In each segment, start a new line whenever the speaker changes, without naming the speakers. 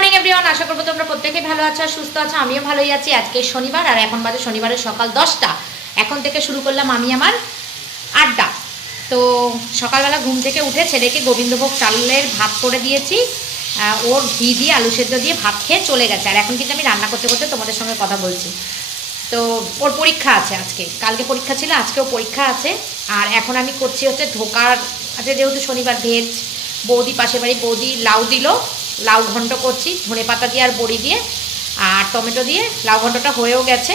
Morning everyone আশা করব তোমরা প্রত্যেকেই ভালো আছো আর সুস্থ আছো। আমিও ভালোই আছি। আজকে শনিবার, আর এখন বাজে শনিবারের সকাল দশটা। এখন থেকে শুরু করলাম আমি আমার আড্ডা। তো সকালবেলা ঘুম থেকে উঠে ছেলেকে গোবিন্দভোগ চালের ভাত করে দিয়েছি। ওর ঘি দিয়ে, আলু সেদ্ধ দিয়ে ভাত খেয়ে চলে গেছে। আর এখন কিন্তু আমি রান্না করতে করতে তোমাদের সঙ্গে কথা বলছি। তো ওর পরীক্ষা আছে আজকে। কালকে পরীক্ষা ছিল, আজকেও পরীক্ষা আছে। আর এখন আমি করছি হচ্ছে ধোকার আছে যেহেতু শনিবার ভেজ, বৌদি পাশের বাড়ি, বৌদি লাউ দিল। লাউ ঘন্ট করছি, ধনে পাতা দিয়ে আর বড়ি দিয়ে, আর টমেটো দিয়ে। লাউ ঘন্টটা হয়েও গেছে,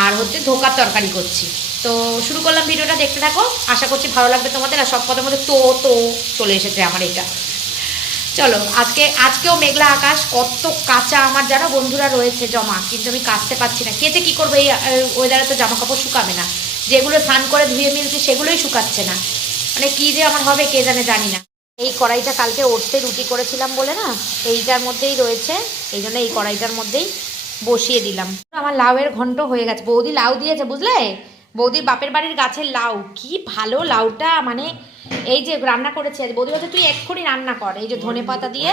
আর হচ্ছে ধোকার তরকারি করছি। তো শুরু করলাম ভিডিওটা, দেখতে থাকো। আশা করছি ভালো লাগবে তোমাদের, আর সব কথার মধ্যে তো তো চলে এসেছে আমার এটা। চলো, আজকে, আজকেও মেঘলা আকাশ, কত কাঁচা আমার যারা বন্ধুরা রয়েছে জমা, কিন্তু আমি কাচতে পারছি না। কেচে কি করব? এই ওয়েদারে তো জামা কাপড় শুকাবে না। যেগুলো স্নান করে ধুয়ে মিলছি, সেগুলোই শুকাচ্ছে না। মানে কী যে আমার হবে, কে জানে জানি না। এই কড়াইটা কালকে ওটসে রুটি করেছিলাম বলে না এইটার মধ্যেই রয়েছে এই জন্য এই কড়াইটার মধ্যেই বসিয়ে দিলাম। আমার লাউয়ের ঘন্ট হয়ে গেছে। বৌদি লাউ দিয়েছে বুঝলে? বৌদির বাপের বাড়ির গাছের লাউ কি ভালো লাউটা মানে এই যে রান্না করেছে আজ। বৌদি বলছে তুই এক্ষুনি রান্না কর। এই যে ধনে পাতা দিয়ে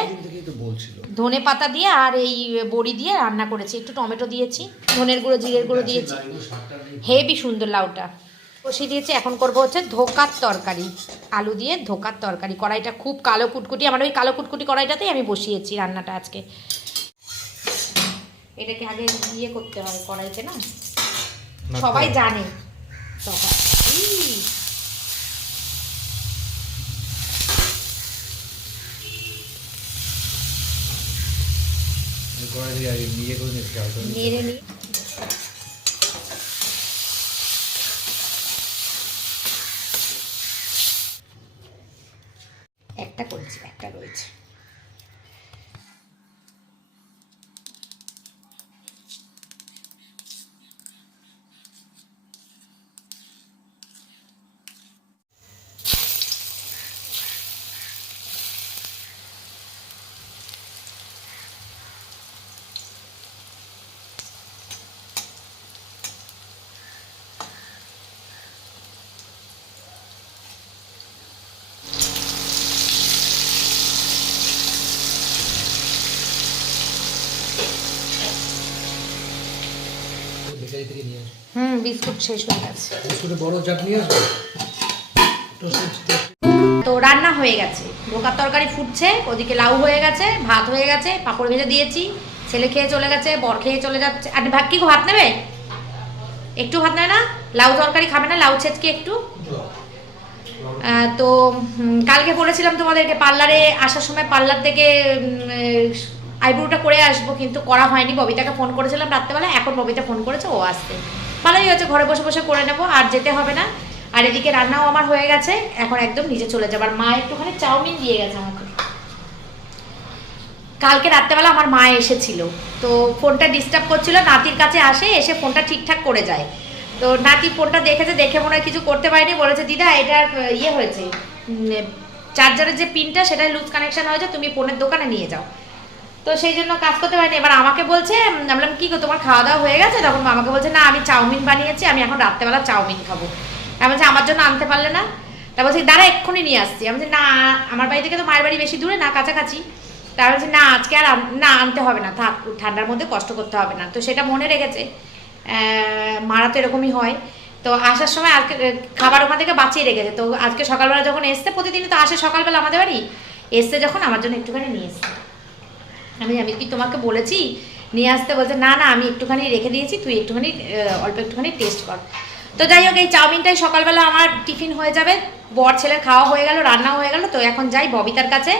ধনে পাতা দিয়ে আর এই বড়ি দিয়ে রান্না করেছি। একটু টমেটো দিয়েছি ধনের গুঁড়ো জিরের গুঁড়ো দিয়েছি। হেভি সুন্দর লাউটা। কষিয়ে দিয়েছি। এখন করব হচ্ছে ধোকার তরকারি। আলু দিয়ে ধোকার তরকারি। কড়াইটা খুব কালো কুটকুটি। আমার ওই কালো কুটকুটি কড়াইটাতেই আমি বসিয়েছি রান্নাটা আজকে। এটাকে আগে ইয়ে করতে হয় কড়াইতে না? সবাই জানে। তখন
আগে নিয়ে করে নিয়েছি আলু করে নিয়েছি।
নেড়ে নিই একটা করেছি একটা রয়েছে
বেকারি থেকে নিয়ে আসব
হুম বিস্কুট শেষ হয়ে গেছে।
বিস্কুটে বড় চাট নিয়ে আসব?
তো রান্না হয়ে গেছে। ঢোকার তরকারি ফুটছে ওদিকে লাউ হয়ে গেছে ভাত হয়ে গেছে পাঁপড় ভেজে দিয়েছি। ছেলে খেয়ে চলে গেছে বর খেয়ে চলে যাচ্ছে। আর ভাত কি ভাত নেবে? একটু ভাত নেয় না? লাউ তরকারি খাবে না? লাউ ছেচকে একটু? তো কালকে বলেছিলাম তোমাদেরকে পার্লারে আসার সময় পার্লার থেকে আইব্রোটা করে আসব, কিন্তু করা হয়নি। ববিতাকে ফোন করেছিলাম রাত্রেবেলা, এখন ববিতা ফোন করেছে, ও আসতে ভালোই হয়েছে, ঘরে বসে বসে করে নেব, আর যেতে হবে না। আর এদিকে রান্নাও আমার হয়ে গেছে, এখন একদম নিচে চলে যাবার মা একটুখানি চাউমিন দিয়ে গেছে আমাকে। কালকে রাত্রেবেলা আমার মা এসেছিল, তো ফোনটা ডিস্টার্ব করছিল, নাতির কাছে আসে, এসে ফোনটা ঠিকঠাক করে যায়। তো নাতি ফোনটা দেখেছে, দেখে মনে হয় কিছু করতে পারেনি, বলেছে, দিদা, এটা ইয়ে হয়েছে চার্জারের যে পিনটা সেটাই লুজ কানেকশন হয়েছে, তুমি ফোনের দোকানে নিয়ে যাও। তো সেই জন্য কাজ করতে পারিনি। এবার আমাকে বলছে বললাম, কি তোমার খাওয়া দাওয়া হয়ে গেছে? তখন আমাকে বলছে, না, আমি চাউমিন বানিয়েছি, আমি এখন রাত্রেবেলা চাউমিন খাব। আমি বলছি, আমার জন্য আনতে পারলে না? তা বলছি, দাঁড়া, এক্ষুনি নিয়ে আসছি। আমি বলছি, না, আমার বাড়ি থেকে তো মায়ের বাড়ি বেশি দূরে, না কাছাকাছি। তার বলছি, না, আজকে আর না, আনতে হবে না, থাক, ঠান্ডার মধ্যে কষ্ট করতে হবে না। তো সেটা মনে রেখেছে। মারা তো এরকমই হয়। তো আসার সময় আজকে খাবার ওখান থেকে বাঁচিয়ে রেখেছে। তো আজকে সকালবেলা যখন এসছে, প্রতিদিনই তো আসে সকালবেলা আমাদের বাড়ি। এসছে যখন, আমার জন্য একটুখানি নিয়ে এসছে। আমি আমি কি তোমাকে বলেছি? নিয়ে আসতে বলছে না না আমি একটুখানি রেখে দিয়েছি তুই একটুখানি অল্প একটুখানি টেস্ট কর। তো যাই হোক এই চাউমিনটাই সকালবেলা আমার টিফিন হয়ে যাবে। বর ছেলের খাওয়া হয়ে গেল রান্নাও হয়ে গেল তো এখন যাই ববিতার কাছে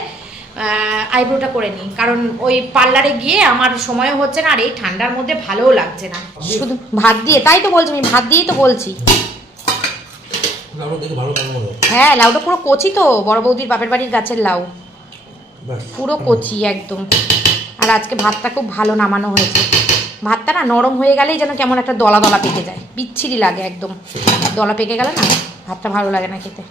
আইব্রোটা করে নিই। কারণ ওই পার্লারে গিয়ে আমার সময়ও হচ্ছে না আর এই ঠান্ডার মধ্যে ভালোও লাগছে না। শুধু ভাত দিয়ে তাই তো বলছি আমি ভাত দিয়েই তো বলছি। হ্যাঁ লাউটা পুরো কচি তো বড় বৌদির বাপের বাড়ির গাছের লাউ। পুরো কচি একদম। আর আজকে ভাতটা খুব ভালো নামানো হয়েছে। ভাতটা না নরম হয়ে গেলেই যেন কেমন একটা দলা দলা পেকে যায়। বিচ্ছিরি লাগে একদম। দলা পেকে গেলে না ভাতটা ভালো লাগে না খেতে।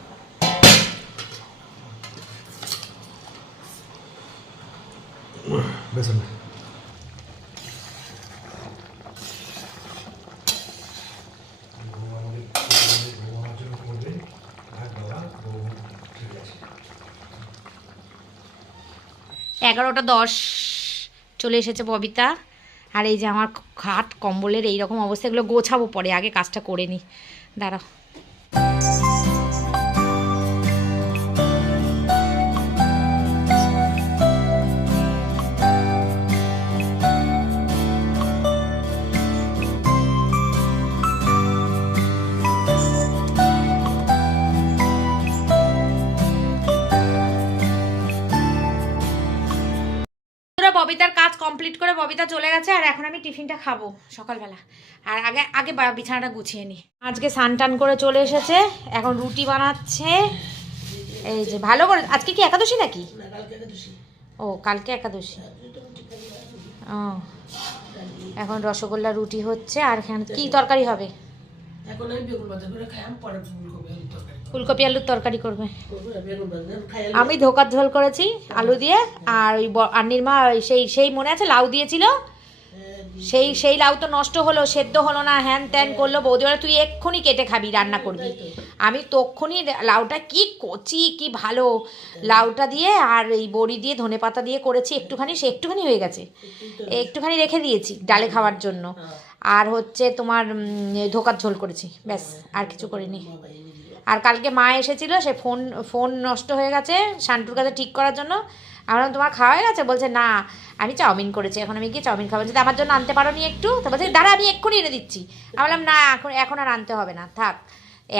এগারোটা দশ। চলে এসেছে ববিতা। আর এই যে আমার খাট কম্বলের এইরকম অবস্থা, এগুলো গোছাবো পরে, আগে কাজটা করে নিই দাঁড়াও। কমপ্লিট করে ববিতা চলে গেছে আর এখন আমি টিফিনটা খাব সকালবেলা। আর আগে আগে বিছানাটা গুছিয়ে নিই আজকে স্নান টান করে চলে এসেছে, এখন রুটি বানাচ্ছে। এই যে ভালো করে, আজকে কি একাদশী নাকি? ও, কালকে একাদশী। ও, এখন রসগোল্লা রুটি হচ্ছে, আর এখানে কি তরকারি হবে?
এখন আমি বেগুন করে খাই, আমি পরে ফুলকপি আলুর তরকারি
করবে। আমি ধোকার ঝোল করেছি আলু দিয়ে আর ওই নির্মা ওই সেই সেই মনে আছে লাউ দিয়েছিল? সেই সেই লাউ তো নষ্ট হলো সেদ্ধ হলো না হ্যান ত্যান করল বৌদি বলে তুই এক্ষুনি কেটে খাবি রান্না করবি। আমি তক্ষুনি লাউটা কি কচি কি ভালো। লাউটা দিয়ে আর এই বড়ি দিয়ে ধনে পাতা দিয়ে করেছি একটুখানি সে একটুখানি হয়ে গেছে। একটুখানি। রেখে দিয়েছি ডালে খাওয়ার জন্য। আর হচ্ছে তোমার ধোকার ঝোল করেছি ব্যাস আর কিছু করিনি। আর কালকে মা এসেছিল, সে ফোন ফোন নষ্ট হয়ে গেছে শান্টুর কাছে ঠিক করার জন্য। আমার তোমার খাওয়া হয়ে গেছে? বলছে, না, আমি চাউমিন করেছি, এখন আমি গিয়ে চাউমিন খাব। যদি আমার জন্য আনতে পারো নি একটু? তো বলছে, দাঁড়া, আমি এক্ষুনি এনে দিচ্ছি। আমি বললাম, না, এখন এখন আর আনতে হবে না, থাক।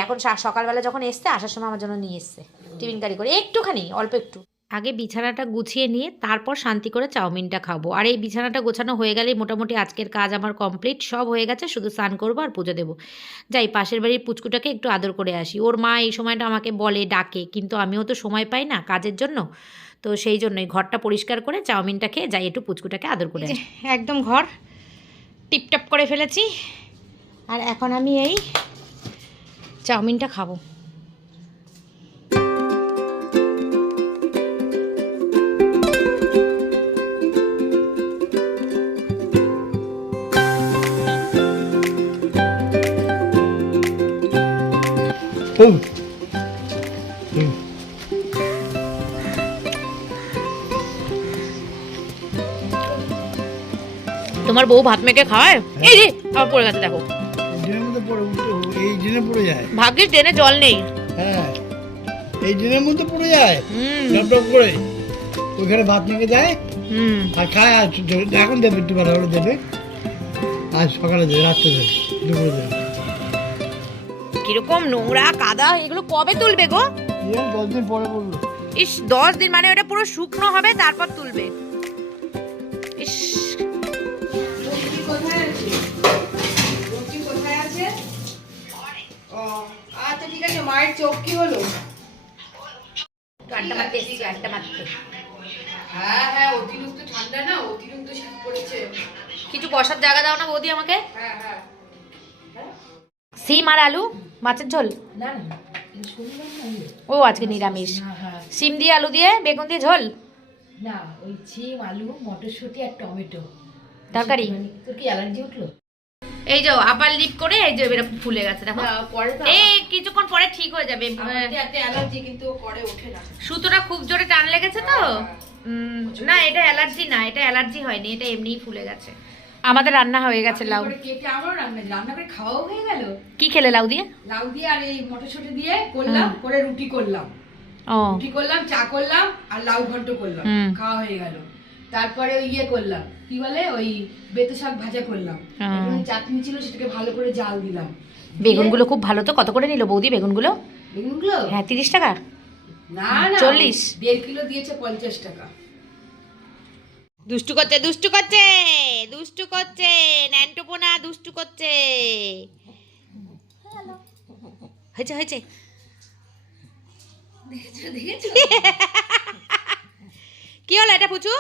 এখন সকালবেলা যখন এসছে, আসার সময় আমার জন্য নিয়ে এসছে, টিফিন কারি করে, একটুখানি, অল্প একটু। আগে বিছানাটা গুছিয়ে নিয়ে তারপর শান্তি করে চাউমিনটা খাব। আর এই বিছানাটা গোছানো হয়ে গেলেই মোটামুটি আজকের কাজ আমার কমপ্লিট সব হয়ে গেছে শুধু স্নান করব আর পুজো দেবো। যাই পাশের বাড়ির পুচকুটাকে একটু আদর করে আসি। ওর মা এই সময়টা আমাকে বলে ডাকে কিন্তু আমিও তো সময় পাই না কাজের জন্য। তো সেই জন্যই ঘরটা পরিষ্কার করে চাউমিনটা খেয়ে যাই একটু পুচকুটাকে আদর করে একদম ঘর টিপটপ করে ফেলেছি। আর এখন আমি এই চাউমিনটা খাব। তোমার বউ ভাত মেখে খাওয়ায় এই রে আবার পড়ে গেছে দেখো।
এই দিনে পড়ে যায়।
ভাগ্যিস ট্রেনে জল নেই।
হ্যাঁ এই দিনের মধ্যে পড়ে যায়।
হুম।
টপ করে। ওখানে ভাত নিয়ে যায়।
হুম।
আর খায় আর এখন দেবে একটু বেলা হলে দেবে। আর সকালে দেবে রাত্রে দেবে দুপুরে দেবে।
কীরকম নোংরা কাদা এগুলো কবে তুলবে গো?
দশ দিন পরে বলল
ইস দশ দিন মানে ওটা পুরো শুকনো হবে তারপর তুলবে। ইস।
আচ্ছা ঠিক আছে মায়ের চোখ কি হলো?
আড্ডা মারতে এসেছি আড্ডা মারতে।
হ্যাঁ হ্যাঁ অতিরিক্ত ঠান্ডা না অতিরিক্ত শীত পড়েছে।
কিছু বসার জায়গা দাও না বৌদি আমাকে।
হ্যাঁ হ্যাঁ।
সিম আর আলু? মাছের ঝোল?
ইয়ে।
ও আজকে নিরামিষ।
হ্যাঁ হ্যাঁ।
সিম দিয়ে আলু দিয়ে বেগুন দিয়ে ঝোল?
না ওই সিম আলু মটরশুঁটি আর টমেটো।
তরকারি?
তোর কি অ্যালার্জি উঠল?
এই যে আবার লিপ করে এই যে ফুলে গেছে দেখো। এই কিছুক্ষণ পরে ঠিক হয়ে যাবে।
আমার অ্যালার্জি কিন্তু করে ওঠে না।
সুতোটা খুব জোরে টান লেগেছে তো? না এটা অ্যালার্জি না এটা অ্যালার্জি হয়নি এটা এমনিই ফুলে গেছে। আমাদের রান্না হয়ে গেছে লাউ।
কেটে আমারও রান্না রান্না করে খাওয়াও হয়ে গেল?
কি খেলে লাউ দিয়ে?
লাউ দিয়ে আর এই মটরশুঁটি দিয়ে করলাম করে রুটি করলাম।
ও।
রুটি করলাম চা করলাম আর লাউ ঘন্ট করলাম। খাওয়া হয়ে গেল। তারপরে ওই ইয়ে করলাম। কি বলে? ওই বেতো শাক ভাজা করলাম। চাটনি ছিল সেটাকে ভালো করে জাল দিলাম।
বেগুনগুলো খুব ভালো তো? কত করে নিল বৌদি বেগুনগুলো?
বেগুনগুলো?
হ্যাঁ তিরিশ টাকা?
না না
চল্লিশ।
দেড় কিলো দিয়েছে পঞ্চাশ টাকা।
দুষ্টু করছে দুষ্টু করছে দুষ্টু করছে ন্যান্টোপোনা দুষ্টু করছে। হয়েছে হয়েছে। কি হলো এটা পুচু?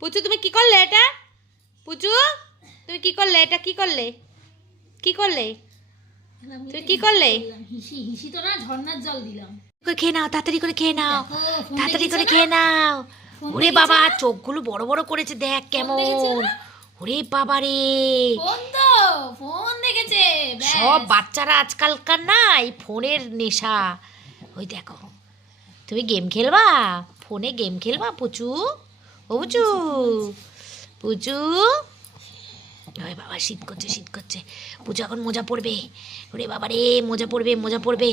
পুচু তুমি কি করলে এটা? পুচু তুমি কি করলে এটা? কি করলে? কি করলে? তুমি কি করলে?
হিসি হিসি তো না ঝর্ণার জল দিলাম।
করে খেয়ে নাও তাড়াতাড়ি করে খেয়ে নাও তাড়াতাড়ি করে খেয়ে নাও। ওরে বাবা চোখগুলো বড় বড় করেছে দেখ কেমন। ওরে বাবা রে
ফোন দেখেছে
সব বাচ্চারা আজকালকার না এই ফোনের নেশা। ওই দেখো তুমি গেম খেলবা? ফোনে গেম খেলবা পুচু? ও পুচু? পুজু ওরে বাবা শীত করছে শীত করছে। পুজো এখন মোজা পড়বে ওরে বাবা রে মোজা পড়বে মোজা পড়বে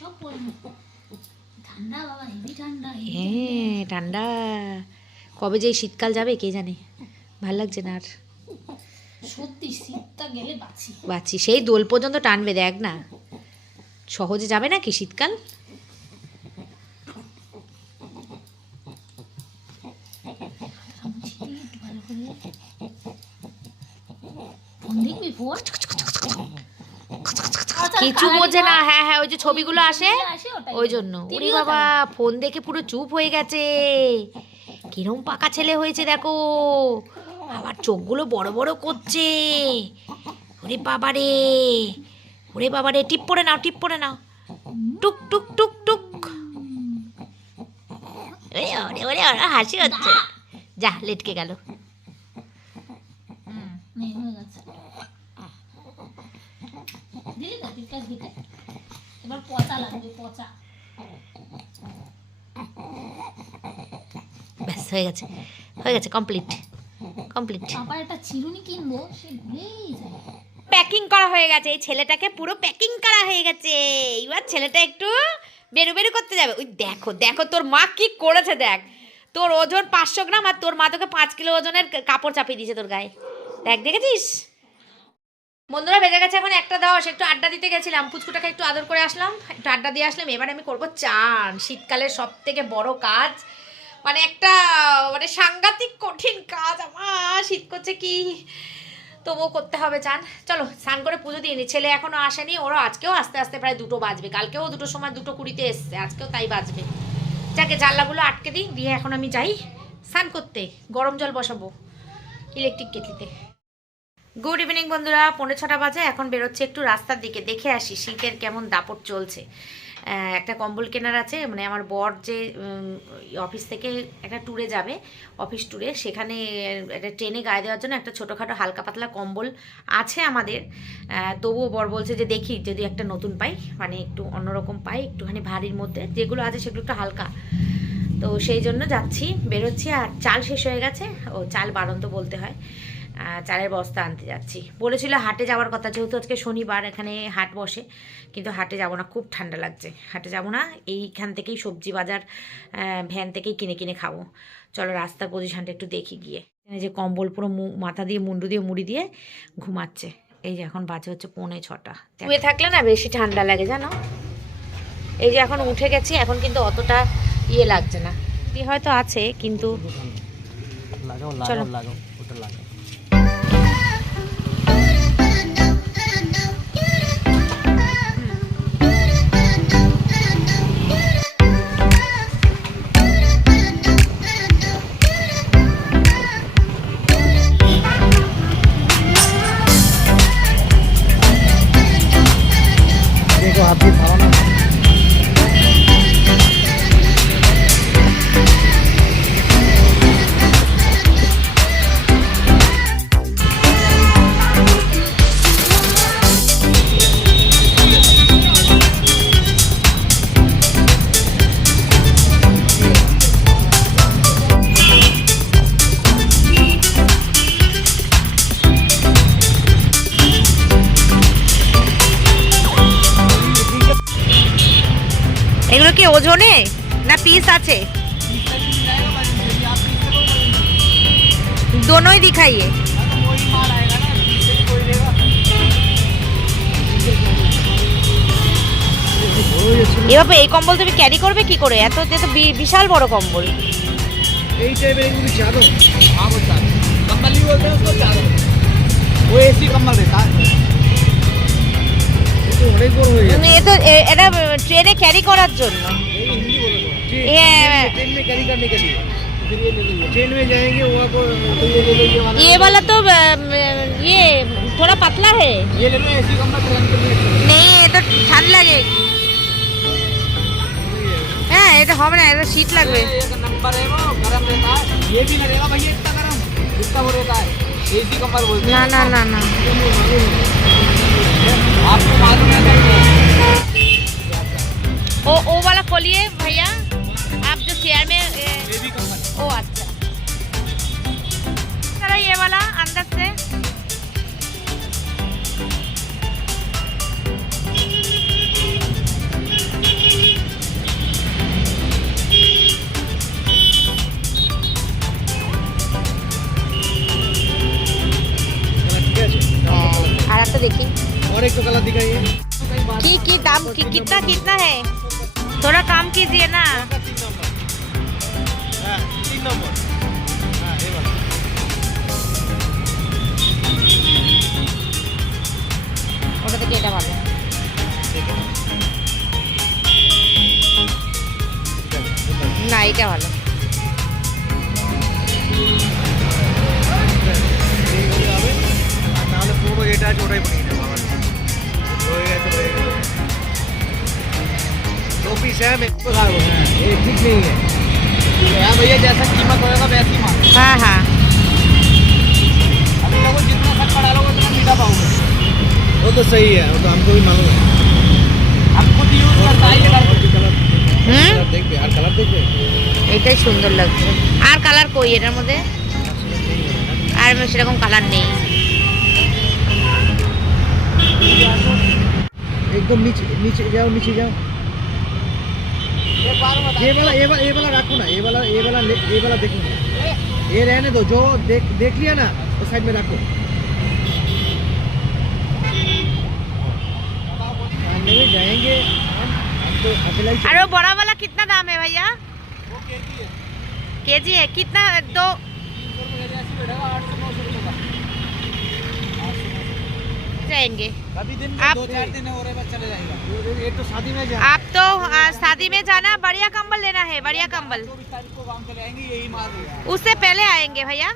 সব নে। ঠান্ডা বাবা হেভি ঠান্ডা
হ্যাঁ ঠান্ডা। কবে যে শীতকাল যাবে কে জানে? ভালো লাগছে না আর।
সত্যি শীতটা গেলে বাঁচি।
বাঁচি। সেই দোল পর্যন্ত টানবে দেখ না। সহজে যাবে নাকি শীতকাল
ফোন দেখবি ফোন
কিছু বোঝে না। হ্যাঁ হ্যাঁ ওই যে ছবিগুলো আসে ওই জন্য। ওরে বাবা ফোন দেখে পুরো চুপ হয়ে গেছে। কিরম পাকা ছেলে হয়েছে দেখো। আবার চোখগুলো বড় বড় করছে। ওরে বাবা রে। ওরে বাবা রে টিপ পড়ে নাও টিপ পড়ে নাও। টুক টুক টুক টুক। ওরে ওরে ওরে ওরে হাসি হচ্ছে। যা লেটকে গেল।
গেছে। দিলি তো তিরকাস ঘিটে এবার পচা লাগবে পচা।
ব্যাস হয়ে গেছে। হয়ে গেছে কমপ্লিট কমপ্লিট
পাপার একটা চিরুনি কিনবো সে ভুলেই যায়।
প্যাকিং করা হয়ে গেছে। এই ছেলেটাকে পুরো প্যাকিং করা হয়ে গেছে। এবার ছেলেটা একটু বেরু বেরু করতে যাবে। ওই দেখো দেখো তোর মা কি করেছে দেখ। তোর ওজন পাঁচশো গ্রাম আর তোর মা তোকে পাঁচ কিলো ওজনের কাপড় চাপিয়ে দিয়েছে তোর গায়ে। দেখ দেখেছিস? বন্ধুরা বেজে গেছে এখন একটা দশ একটু আড্ডা দিতে গেছিলাম। পুচকুটাকে একটু আদর করে আসলাম। একটু আড্ডা দিয়ে আসলাম। এবার আমি করব চান। শীতকালের সব থেকে বড় কাজ মানে একটা মানে সাংঘাতিক কঠিন কাজ আমার। শীত করছে কি? তবুও করতে হবে চান। চলো, স্নান করে পুজো দিয়ে ছেলে এখনও আসেনি। ওরা আজকেও আস্তে আস্তে প্রায় দুটো বাজবে। কালকেও দুটো সময় দুটো কুড়িতে এসছে। আজকেও তাই বাজবে। যাকে জানলাগুলো আটকে দিই, দিয়ে এখন আমি যাই স্নান করতে। গরম জল বসাবো ইলেকট্রিক কেটলিতে। গুড ইভিনিং বন্ধুরা। পনেরো ছটা বাজে, এখন বেরোচ্ছে একটু রাস্তার দিকে। দেখে আসি শীতের কেমন দাপট চলছে। একটা কম্বল কেনার আছে মানে আমার বর যে অফিস থেকে একটা ট্যুরে যাবে, অফিস ট্যুরে, সেখানে একটা ট্রেনে গায়ে দেওয়ার জন্য একটা ছোটোখাটো হালকা পাতলা কম্বল আছে আমাদের। তবুও বর বলছে যে, দেখি, যদি একটা নতুন পাই মানে একটু অন্যরকম পাই, একটুখানি ভারীর মধ্যে, যেগুলো আছে সেগুলো একটু হালকা। তো সেই জন্য যাচ্ছি, বেরোচ্ছি, আর চাল শেষ হয়ে গেছে। ও, চাল বারন্ত বলতে হয়। চালের বস্তা আনতে যাচ্ছি। বলেছিল হাটে যাওয়ার কথা যেহেতু আজকে শনিবার এখানে হাট বসে কিন্তু হাটে যাব না খুব ঠান্ডা লাগছে। হাটে যাব না এইখান থেকেই সবজি বাজার ভ্যান থেকেই কিনে কিনে খাব। চলো রাস্তার পজিশনটা একটু দেখি গিয়ে। যে কম্বল পুরো মু- মাথা দিয়ে মুন্ডু দিয়ে মুড়ি দিয়ে ঘুমাচ্ছে। এই যে এখন বাজে হচ্ছে পৌনে ছটা। শুয়ে থাকলে না বেশি ঠান্ডা লাগে জানো? এই যে এখন উঠে গেছি এখন কিন্তু অতটা ইয়ে লাগছে না। হয়তো আছে কিন্তু চলো।
লাগাও লাগাও ওটা লাগাও।
এভাবে এই কম্বল তুমি ক্যারি করবে কি করে এত এত বি- বিশাল বড় কম্বল
এই টাইপের এগুলো চাদর हाँ वो चादर कम्बल ही बोलते हैं उसको चादर वो एसी कम्बल रहता है ये तो অনেক বড় হয়ে যাচ্ছে
এ তো এ- এটা ট্রেনে ক্যারি করার জন্য
ये हिंदी बोलो तो
ये
ट्रेन में कैरी करने के लिए फिर ये ले लीजिए ट्रेन में जाएंगे वहाँ को तो ये ले लीजिए वाला
ये वाला तो अम, ये थोड़ा पतला है
ये ले लो एसी कम्बल ट्रेन के लिए
नहीं ये तो ঠান্ডা লাগে হ্যাঁ এটা হবে না এটা শীত লাগবে না না না না ओ ओ वाला खोलिए भैया आप जो चेयर में ए,
ओ अच्छा चलो ये वाला अंदर कम्बल
ओ अच्छा
एक तो कलर दिखाइए
की की दाम की कितना कितना है थोड़ा काम कीजिए ना
तीन नंबर हाँ तीन नंबर हाँ ये वाला
ওটা থেকে এটা ভালো না এটা ভালো
পুরো যেটা আছে ওটাই বানিয়ে নেবো আমার হয়ে গেছে হয়ে গেছে दो पीस है मेरे को सारा बोलना है ये ठीक नहीं है यार भैया जैसा कीमत होगा वैसी माल
হ্যাঁ হ্যাঁ
अभी देखो जितना खट्टा डालोगे उतना मीठा पाओगे वो तो सही है वो तो हमको भी मालूम है हम खुद यूज करता है ये कलर
হুম
देखते यार कलर देखते
এটাই সুন্দর লাগছে আর কালার কই এটার মধ্যে আর সেরকম কালার নেই
एकदम नीचे नीचे जाओ नीचे जाओ। ये वाला ये वाला ये वाला रखो ना ये वाला ये वाला ये वाला देखो। ये रहने दो जो देख देख लिया ना वो साइड में रखो। में जाएँगे। तो ही
वो बड़ा वाला कितना दाम है भैया? के जी है। कितना दो? जाएँगे
अभी दिन
आप-
दो चार दिन हो रहे बस चले जाएगा। ये तो शादी में जाना।
आप तो शादी में जाना बढ़िया कंबल लेना है बढ़िया कंबल।
चौबीस तारीख को काम चले आएँगे यही
उससे पहले आएँगे भैया।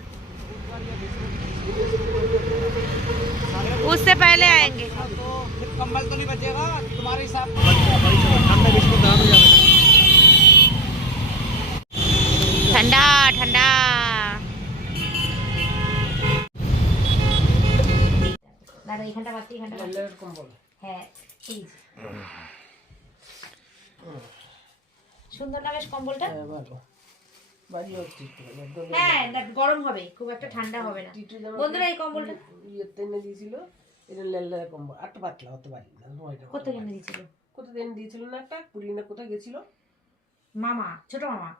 उससे पहले आएँगे।
तो कम्बल कंबल तो नहीं बचेगा तुम्हारे हिसाब
এখানটা হ্যাঁ প্লিজ সুন্দর না বেশ কম্বলটা? হ্যাঁ গরম হবে খুব একটা ঠান্ডা হবে না। বন্ধুরা এই কম্বলটা?
ইয়েতে এনে দিয়েছিল এটা লেল্লা কম্বল একটা পাতলা হতে পারি না
দিয়েছিল?
দিয়েছিল একটা? পুরী না কোথায় গেছিল?
মামা ছোট মামা।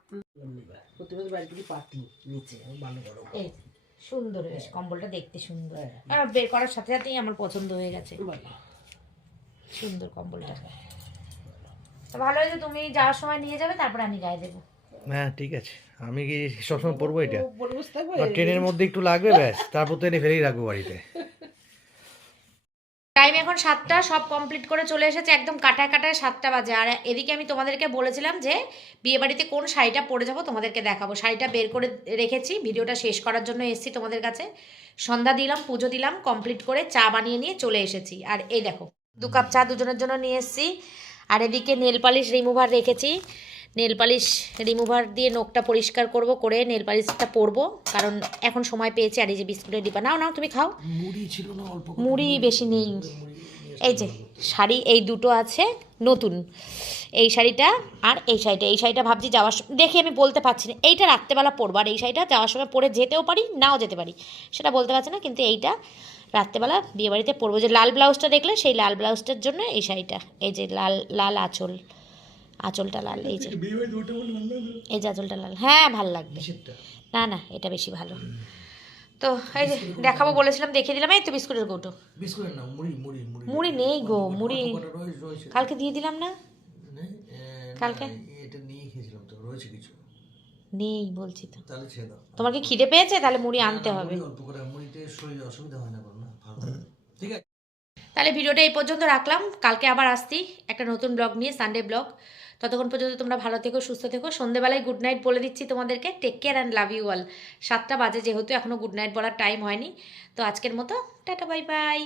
এমনিবার প্রতি বছর বাড়ি থেকে পাতি নিচে ভালো গরম।
সুন্দর বেশ কম্বলটা দেখতে সুন্দর। আর বের করার সাথে সাথেই আমার পছন্দ হয়ে গেছে।
ভালো
সুন্দর কম্বলটা। তো ভালো হয়েছে তুমি যাওয়ার সময় নিয়ে যাবে তারপরে আমি গায়ে দেবো।
হ্যাঁ ঠিক আছে। আমি কি সবসময় পরবো এটা? ট্রেনের মধ্যে একটু লাগবে ব্যাস তারপর তো এনে ফেলেই রাখব বাড়িতে।
এখন সাতটা, সব কমপ্লিট করে চলে এসেছে, একদম কাটায় কাটায় সাতটা বাজে। আর এদিকে আমি তোমাদেরকে বলেছিলাম যে, বিয়েবাড়িতে কোন শাড়িটা পরে যাব তোমাদেরকে দেখাবো। শাড়িটা বের করে রেখেছি, ভিডিওটা শেষ করার জন্য এসেছি তোমাদের কাছে। সন্ধ্যা দিলাম, পুজো দিলাম কমপ্লিট করে চা বানিয়ে নিয়ে চলে এসেছি। আর এই দেখো, দু কাপ চা দুজনের জন্য নিয়ে এসেছি। আর এদিকে নেল পালিশ রিমুভার রেখেছি। নেল পালিশ রিমুভার দিয়ে নখটা পরিষ্কার করব করে নেল পালিশটা পরবো কারণ এখন সময় পেয়েছি আর এই যে বিস্কুটের ডিপা নাও নাও তুমি খাও।
মুড়ি ছিল না অল্প
মুড়ি বেশি নেই। এই যে শাড়ি এই দুটো আছে নতুন। এই শাড়িটা আর এই শাড়িটা এই শাড়িটা ভাবছি যাওয়ার সময় দেখি আমি বলতে পারছি না। এইটা রাত্রেবেলা পরবো আর এই শাড়িটা যাওয়ার সময় পরে যেতেও পারি নাও যেতে পারি। সেটা বলতে পারছি না কিন্তু এইটা রাত্রেবেলা বিয়েবাড়িতে পরবো। যে লাল ব্লাউজটা দেখলে সেই লাল ব্লাউজটার জন্য এই শাড়িটা এই যে লাল লাল আঁচল। আঁচলটা লাল এই যে। এই যে আঁচলটা লাল। হ্যাঁ ভালো লাগবে। না না এটা বেশি ভালো। তো এই যে দেখাবো বলেছিলাম দেখিয়ে দিলাম। এই তো বিস্কুটের কৌটো।
বিস্কুটের না মুড়ি
নেই গো মুড়ি। কালকে দিয়ে দিলাম না? কালকে? নেই বলছি তো। তোমার কি খিদে পেয়েছে? তাহলে মুড়ি আনতে হবে।
অল্প করে মুড়িতে শরীরে অসুবিধা না কোনো না ভালো। ঠিক আছে।
তাহলে ভিডিওটা এই পর্যন্ত রাখলাম। কালকে আবার আসতি একটা নতুন ব্লগ নিয়ে সানডে ব্লগ। ততক্ষণ পর্যন্ত তোমরা ভালো থেকো, সুস্থ থেকো। সন্ধেবেলায় গুড নাইট বলে দিচ্ছি তোমাদেরকে। Take care and love you all সাতটা বাজে যেহেতু এখনও গুড নাইট বলার টাইম হয়নি। তো আজকের মতো, টাটা বাই বাই